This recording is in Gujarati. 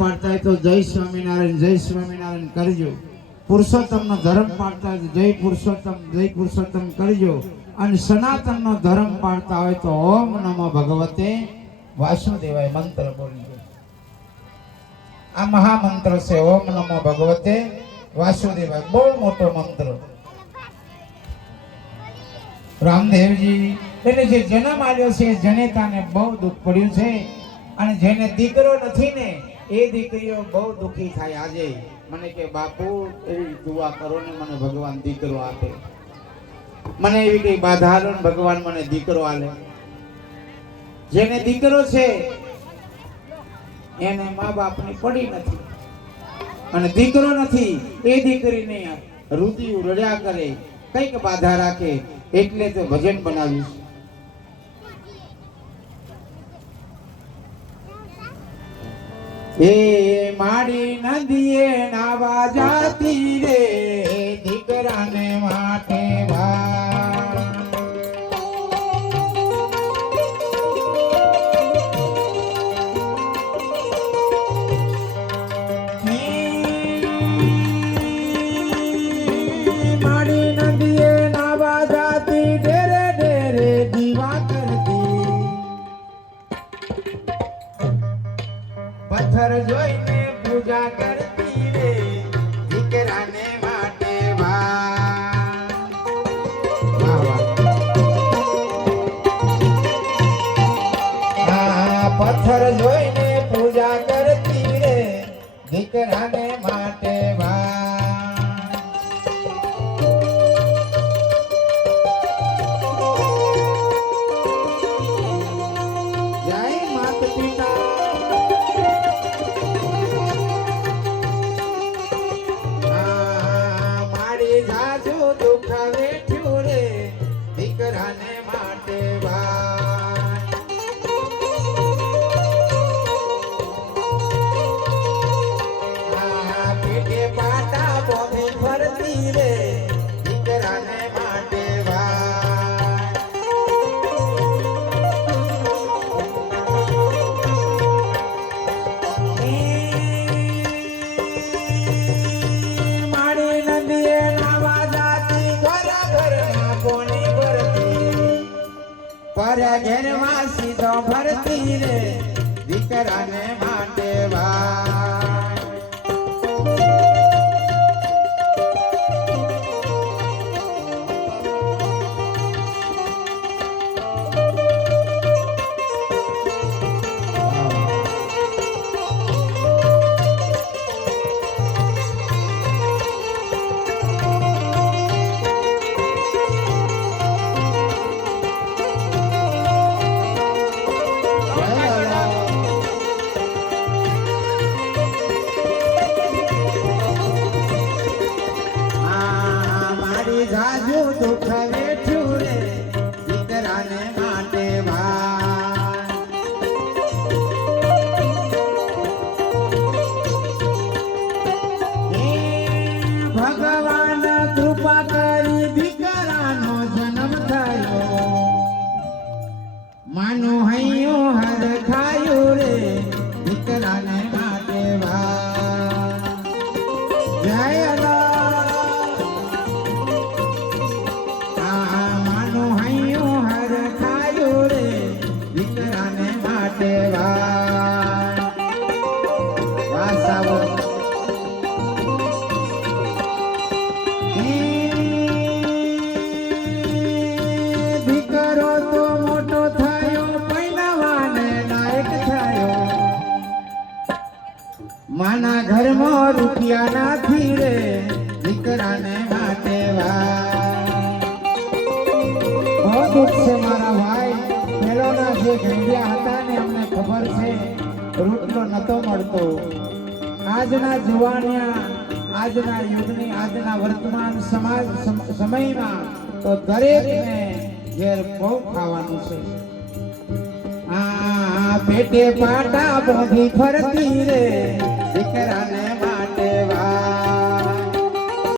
પાડતા હોય તો જય સ્વામિનારાયણ કરજો. પુરુષોત્તમનો ધર્મ પાડતા હોય તો જય પુરુષોત્તમ કરજો. અને સનાતનનો ધર્મ પાડતા હોય તો ઓમ નમો ભગવતે વાસુદેવાય મંત્ર બોલજો. આ મહામંત્ર છે ઓમ નમો ભગવતે વાસુદેવાય. બહુ મોટો મંત્ર. રામદેવજી એને જે જન્મ આવ્યો છે જનેતાને બહુ દુઃખ પડ્યું છે. અને જેને દીકરો નથી ને એ દીકરીઓ બહુ દુઃખી થાય. આજે મને કે બાપુ એવી દુઆ કરો ને મને ભગવાન દીકરો આપે. મને એવી કઈ બાધા આલો ને ભગવાન મને દીકરો આલે. જેને દીકરો છે એને મા બાપની પડી નથી અને દીકરો નથી એ દીકરીને રુદિયું રડ્યા કરે, કઈક બાધા રાખે. એટલે તો ભજન બનાવ્યું. એ માડી નદીએ નાવા જાતી રે દીકરાને માટે પથ્થર જોઈને પૂજા કરતી રે દીકરાને માટે પથ્થર જોઈને પૂજા કરતી રે દીકરાને માટે જય માત પિતા. ઘેરમાં સીધો ભરતી રે દીકરાને માટે જાજુ દુઃખ વેઠ્યું રે દીકરાને માટે ભગવાન કૃપા કરી દીકરાનો જન્મ થયો. માનું હૈયું હર ખાયું રે દીકરાને માટે જય માના ઘરમાં રૂપિયા નથી રે દીકરાને માટે બહુ દુઃખ છે મારા ભાઈ. પેલોના જે ગંડિયા હતા ને અમને ખબર છે રોટલો નતો મળતો. આજના જુવાનિયા આજના યુગની આજના વર્તમાન સમયમાં તો દરેકને ઘેર બહુ ખાવાનું છે. પેટે પાટા બોધી ફરતી રે દીકરાને